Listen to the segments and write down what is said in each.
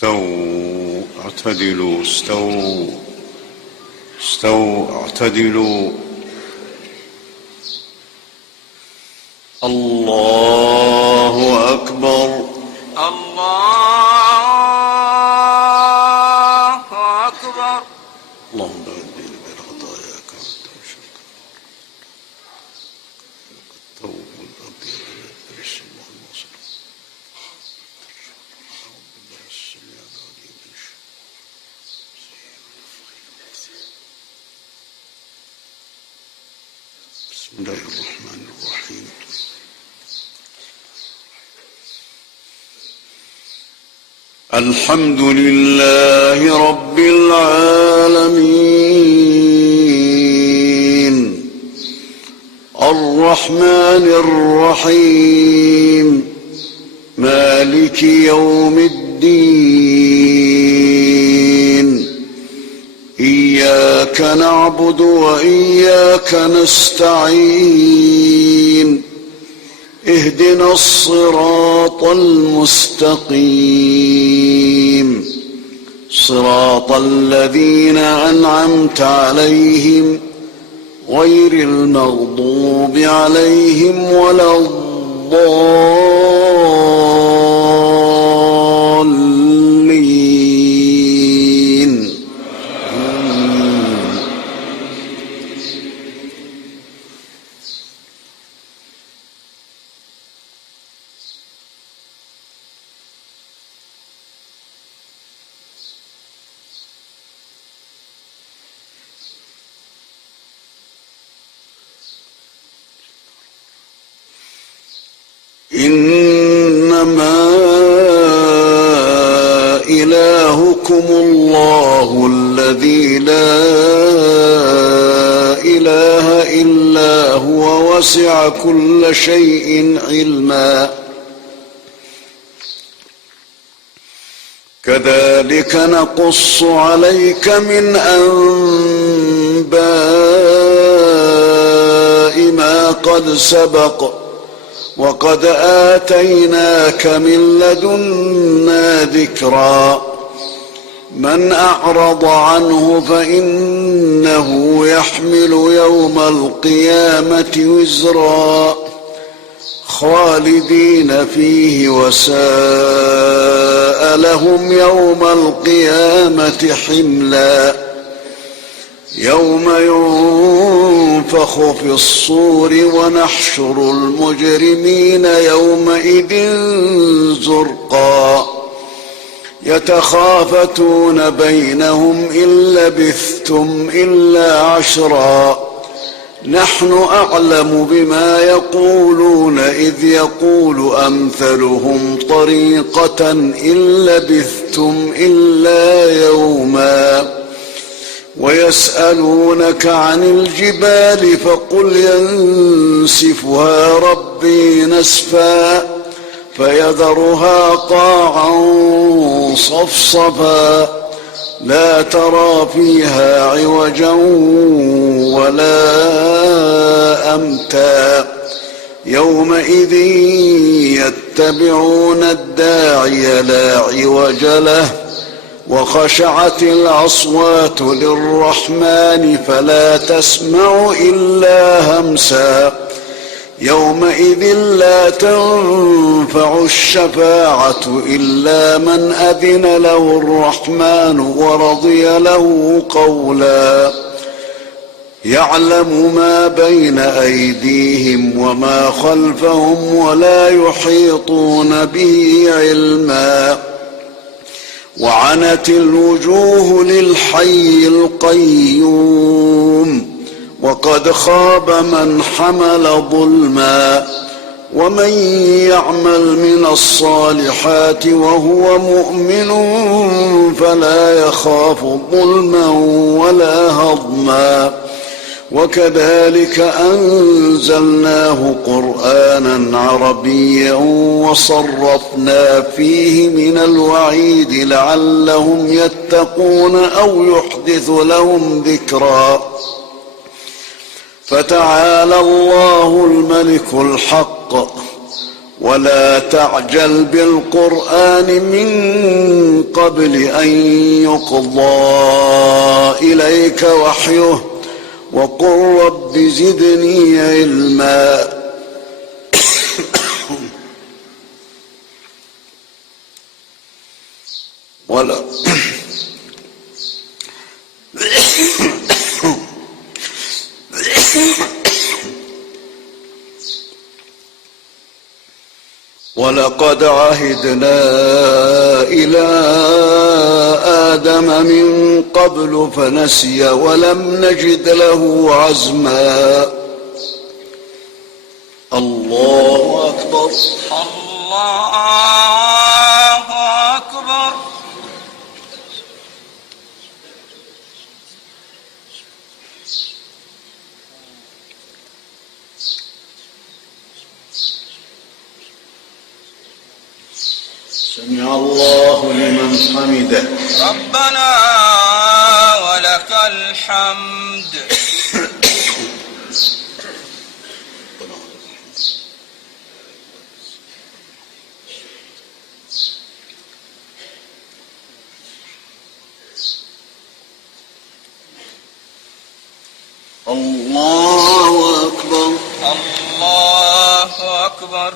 استووا اعتدلوا استووا اعتدلوا. الله أكبر. الله أكبر. اللهم اهدنا بالخطاياك والتوفيق التوب الأبيض والبرس والنصر. بسم الله الرحمن الرحيم. الحمد لله رب العالمين الرحمن الرحيم مالك يوم الدين. إياك نعبد وإياك نستعين. اهدنا الصراط المستقيم صراط الذين أنعمت عليهم غير المغضوب عليهم ولا الضالين. إنما إلهكم الله الذي لا إله إلا هو وسع كل شيء علما. كذلك نقص عليك من أنباء ما قد سبق وقد آتيناك من لدنا ذكرا. من أعرض عنه فإنه يحمل يوم القيامة وزرا خالدين فيه وساء لهم يوم القيامة حملا. يوم ينفخ في الصور ونحشر المجرمين يومئذ زرقا. يتخافتون بينهم إن لبثتم إلا عشرا. نحن أعلم بما يقولون إذ يقول أمثلهم طريقة إن لبثتم إلا يوما. ويسألونك عن الجبال فقل ينسفها ربي نسفا فيذرها قاعا صفصفا لا ترى فيها عوجا ولا أمتا. يومئذ يتبعون الداعي لا عوج له وخشعت الأصوات للرحمن فلا تسمع إلا همسا. يومئذ لا تنفع الشفاعة إلا من أذن له الرحمن ورضي له قولا. يعلم ما بين أيديهم وما خلفهم ولا يحيطون به علما. وعنت الوجوه للحي القيوم وقد خاب من حمل ظلما. ومن يعمل من الصالحات وهو مؤمن فلا يخاف ظلما ولا هضما. وكذلك أنزلناه قرآنا عربيا وصرفنا فيه من الوعيد لعلهم يتقون أو يحدث لهم ذكرا. فتعالى الله الملك الحق ولا تعجل بالقرآن من قبل أن يقضى إليك وحيه وقل رب زدني علما ولقد عهدنا إلى آدم من قبل فنسي ولم نجد له عزما. الله أكبر. الله أكبر. سمع الله لمن حمده. ربنا ولك الحمد. الله أكبر. الله أكبر.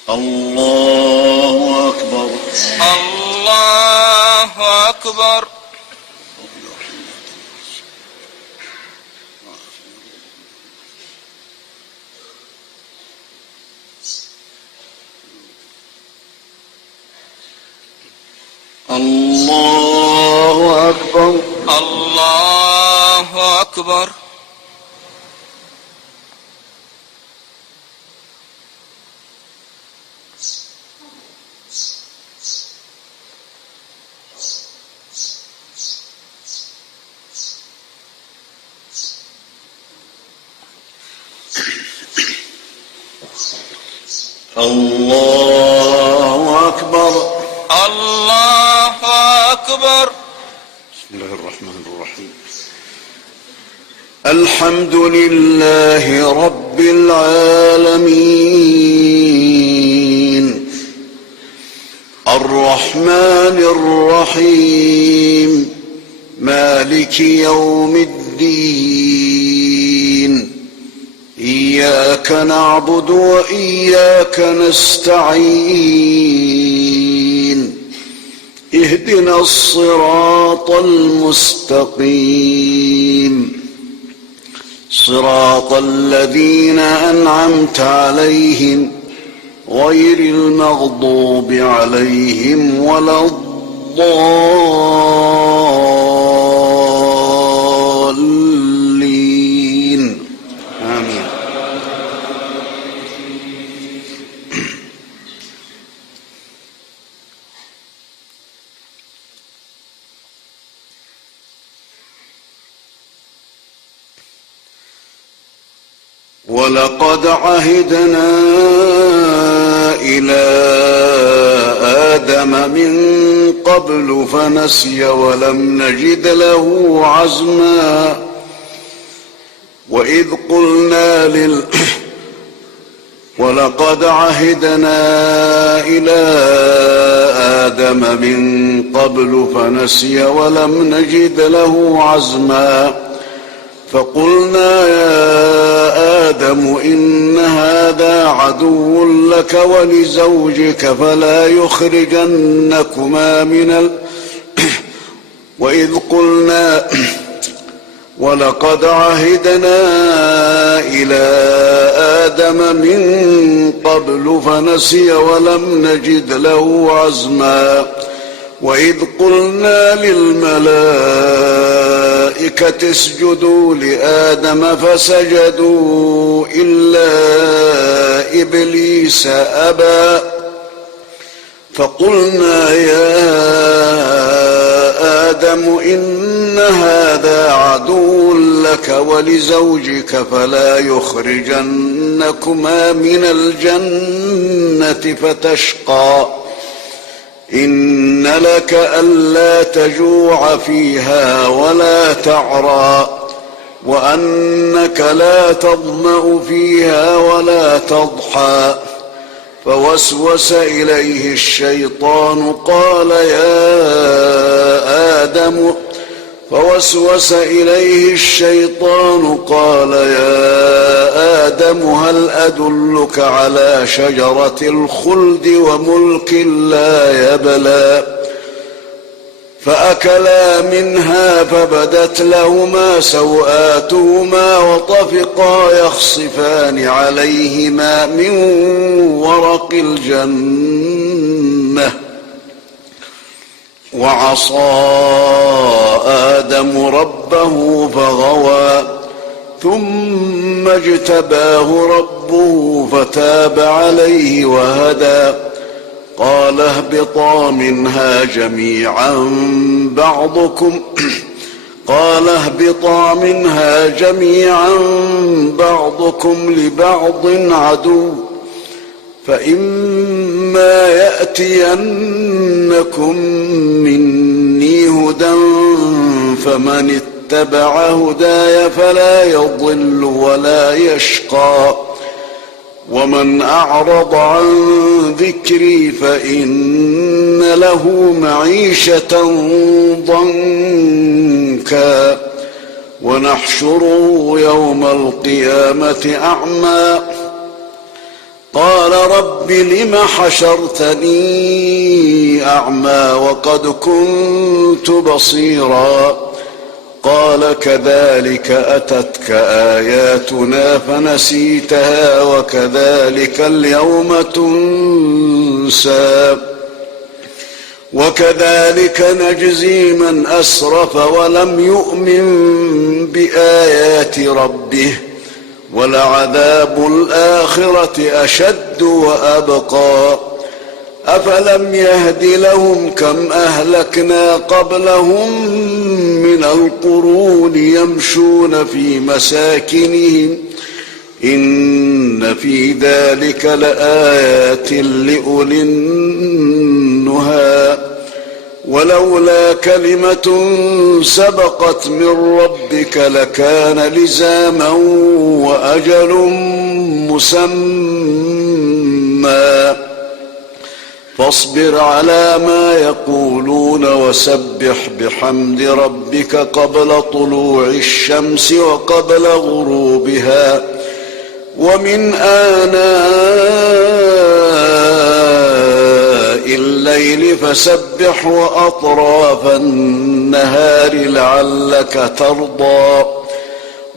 الله أكبر. الله أكبر. الله أكبر. الله أكبر. الله أكبر. الله أكبر. بسم الله الرحمن الرحيم. الحمد لله رب العالمين الرحمن الرحيم مالك يوم الدين إياك نعبد وإياك نستعين اهدنا الصراط المستقيم صراط الذين أنعمت عليهم غير المغضوب عليهم ولا الضالين آمين. ولقد عهدنا إلى آدم من قبل فنسي ولم نجد له عزما. ولقد عهدنا إلى آدم من قبل فنسي ولم نجد له عزما. فقلنا يا آدم إن هذا عدو لك ولزوجك فلا يخرجنكما ولقد عهدنا إلى آدم من قبل فنسي ولم نجد له عزما. وإذ قلنا للملائكة اسجدوا لآدم فسجدوا إلا إبليس أبى. فقلنا يا آدم إن هذا عدو لك ولزوجك فلا يخرجنكما من الجنة فتشقى إن لك ألا تجوع فيها ولا تعرى وأنك لا تظمأ فيها ولا تضحى فوسوس إليه الشيطان قال يا آدم هل أدلك على شجرة الخلد وملك لا يبلى فأكلا منها فبدت لهما سوآتهما وطفقا يخصفان عليهما من ورق الجنة وعصى آدم ربه فغوى ثم اجتباه ربه فتاب عليه وهدى قال اهبطا منها جميعا بعضكم لبعض عدو فإما يأتينكم مني هدى فمن اتبع هداي فلا يضل ولا يشقى ومن أعرض عن ذكري فإن له معيشة ضنكا ونحشره يوم القيامة أعمى قال رب لم حشرتني أعمى وقد كنت بصيرا قال كذلك أتتك آياتنا فنسيتها وكذلك اليوم تنسى وكذلك نجزي من أسرف ولم يؤمن بآيات ربه ولعذاب الآخرة أشد وأبقى أفلم يهد لهم كم أهلكنا قبلهم من القرون يمشون في مساكنهم إن في ذلك لآيات لأولي النهى ولولا كلمة سبقت من ربك لكان لزاما وأجل مسمى فاصبر على ما يقولون وسبح بحمد ربك قبل طلوع الشمس وقبل غروبها ومن آناء الليل فسبح وأطراف النهار لعلك ترضى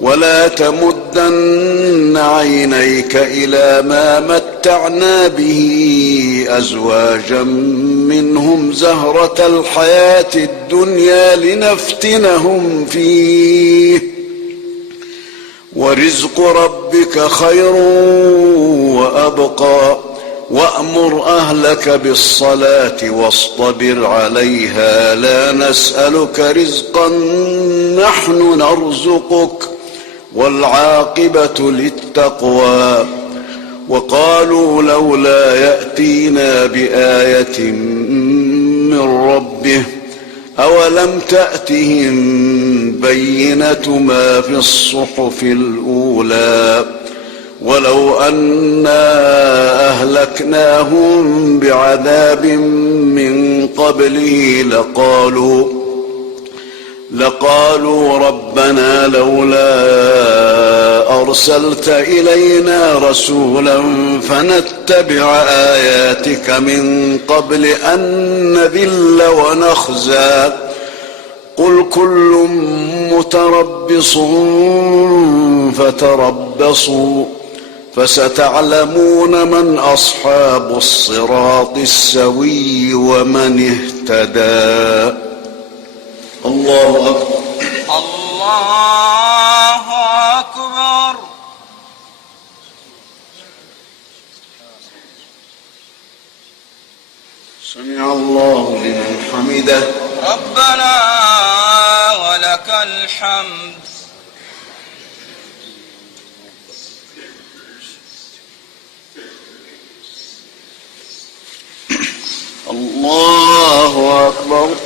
ولا تمدن عينيك إلى ما متعنا به أزواجا منهم زهرة الحياة الدنيا لنفتنهم فيه ورزق ربك خير وأبقى وأمر أهلك بالصلاة واصطبر عليها لا نسألك رزقا نحن نرزقك والعاقبة للتقوى وقالوا لولا يأتينا بآية من ربه أولم تأتهم بينة ما في الصحف الأولى ولو أنا أهلكناهم بعذاب من قبله لقالوا ربنا لولا أرسلت إلينا رسولا فنتبع آياتك من قبل أن نذل ونخزى قل كل متربص فتربصوا فستعلمون من أصحاب الصراط السوي ومن اهتدى. الله أكبر. الله أكبر. سمع الله لمن حمده. ربنا لك الحمد. الله أكبر.